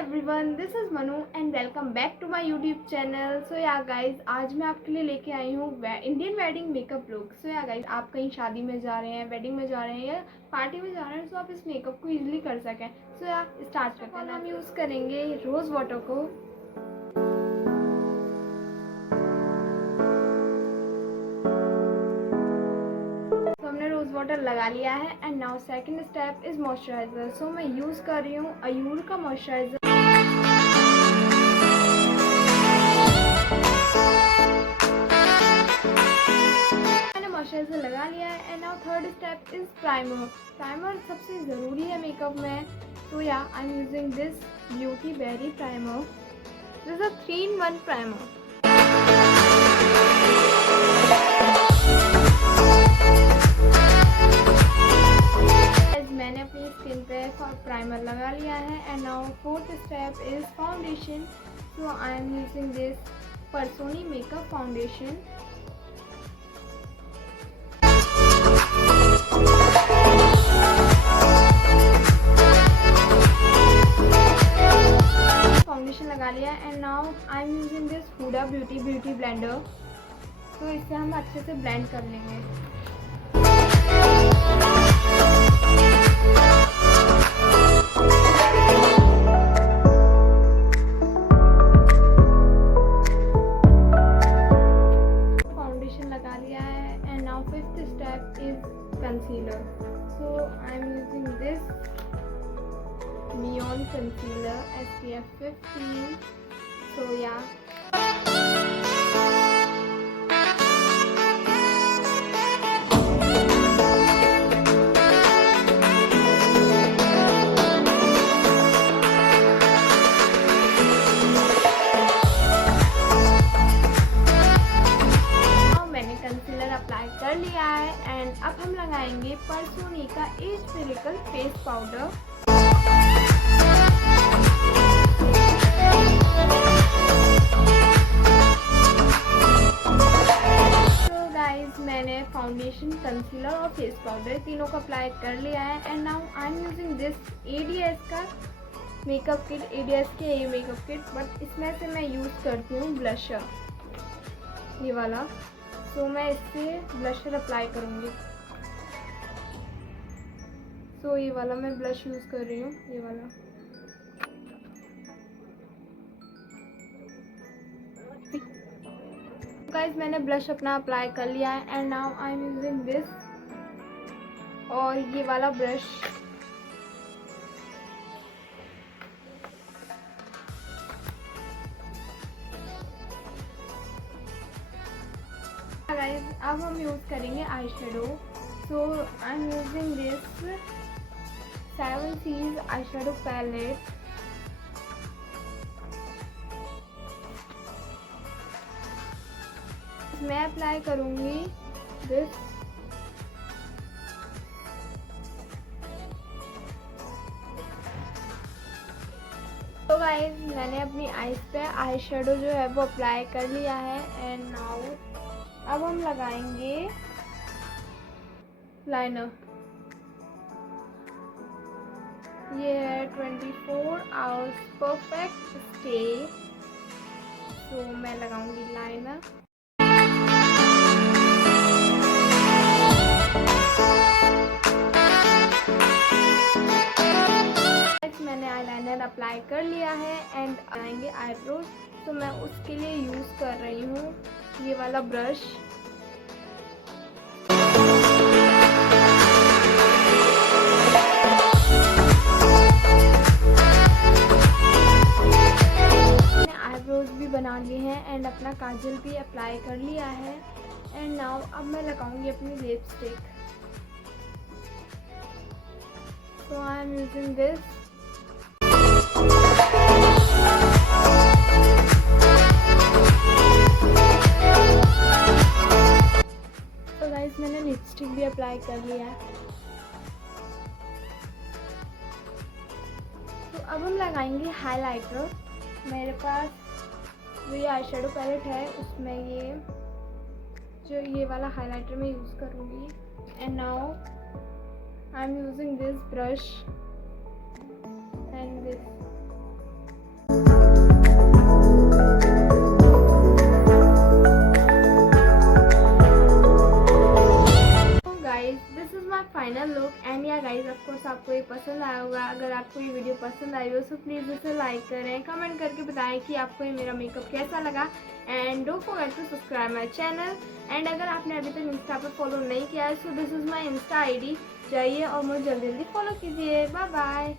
Everyone, this is Manu and welcome back to my YouTube channel. So ya guys, आज मैं आपके लिए लेके आई हूँ Indian wedding makeup look. So ya guys, आप कहीं शादी में जा रहे हैं, वेडिंग में जा रहे हैं या पार्टी में जा रहे हैं, तो आप इस मेकअप को इजीली कर सकें। सो या स्टार्ट करते हैं। हम यूज़ करेंगे रोज़ वाटर को। हमने रोज़ वाटर लगा लिया है and now second step is moisturiser. So मैं यूज़ कर रही हूँ अयूर का मॉइस्चराइज़र। मैंने मॉइस्चराइज़र लगा लिया है and now third step is primer. Primer सबसे ज़रूरी है मेकअप में। तो ya I M using this beauty berry primer. This is a 3-in-1 primer. मैंने अपनी स्किन पे प्राइमर लगा लिया है and now fourth step is foundation. So I am using this Persona makeup foundation. Foundation लगा लिया and now I am using this Huda beauty blender. तो इससे हम अच्छे से ब्लेंड कर लेंगे। Fifth step is concealer. So I am using this neon concealer SPF 15. So yeah. Apply कर लिया है एंड अब हम लगाएंगे परसोनी का एज मिरेकल फेस पाउडर। तो गाइज, मैंने फाउंडेशन, कंसीलर और फेस पाउडर तीनों को अप्लाई कर लिया है and now I am using this ADS का मेकअप किट। एडीएस के ये मेकअप किट, बट इसमें से मैं यूज़ करती हूँ ब्लशर, ये वाला। तो मैं इससे ब्लशर अप्लाई करूँगी। तो ये वाला मैं ब्लश यूज़ कर रही हूँ, ये वाला। गाइस, मैंने ब्लश अपना अप्लाई कर लिया है and now I am using this और ये वाला ब्रश। गाइस, अब हम यूज़ करेंगे eye shadow. So I am using this 7 C's eye shadow palette. मैं अप्लाई करूँगी दिस। तो गाइस, मैंने अपनी आईज पे आई शेडो जो है वो अप्लाई कर लिया है एंड नाउ अब हम लगाएंगे लाइनर। ये है 24 आवर्स परफेक्ट स्टे। तो मैं लगाऊंगी लाइनर। मैंने आईलाइनर अप्लाई कर लिया है एंड आएंगे आईब्रोज। तो मैं उसके लिए यूज़ कर रही हूँ ये वाला ब्रश। मैंने आईब्रोज भी बना लिए हैं एंड अपना काजल भी अप्लाई कर लिया है एंड नाउ अब मैं लगाऊंगी अपनी लिपस्टिक। तो आई एम यूजिंग दिस। मैंने लिपस्टिक भी अप्लाई कर लिया है। तो अब हम लगाएंगे हाइलाइटर। मेरे पास जो ये आई शेडो पैलेट है उसमें ये वाला हाइलाइटर मैं यूज़ करूँगी and now I am using this brush and this final look. And yeah guys of course आपको ये पसंद आया होगा। अगर आपको ये वीडियो पसंद आई हो तो प्लीज़ इसे लाइक करें, कमेंट करके बताएं कि आपको ये मेरा मेकअप कैसा लगा। And don't forget to subscribe my channel. And अगर आपने अभी तक इंस्टा पर फॉलो नहीं किया है so this is my insta ID, जाइए और मुझे जल्दी जल्दी फॉलो कीजिए। Bye bye.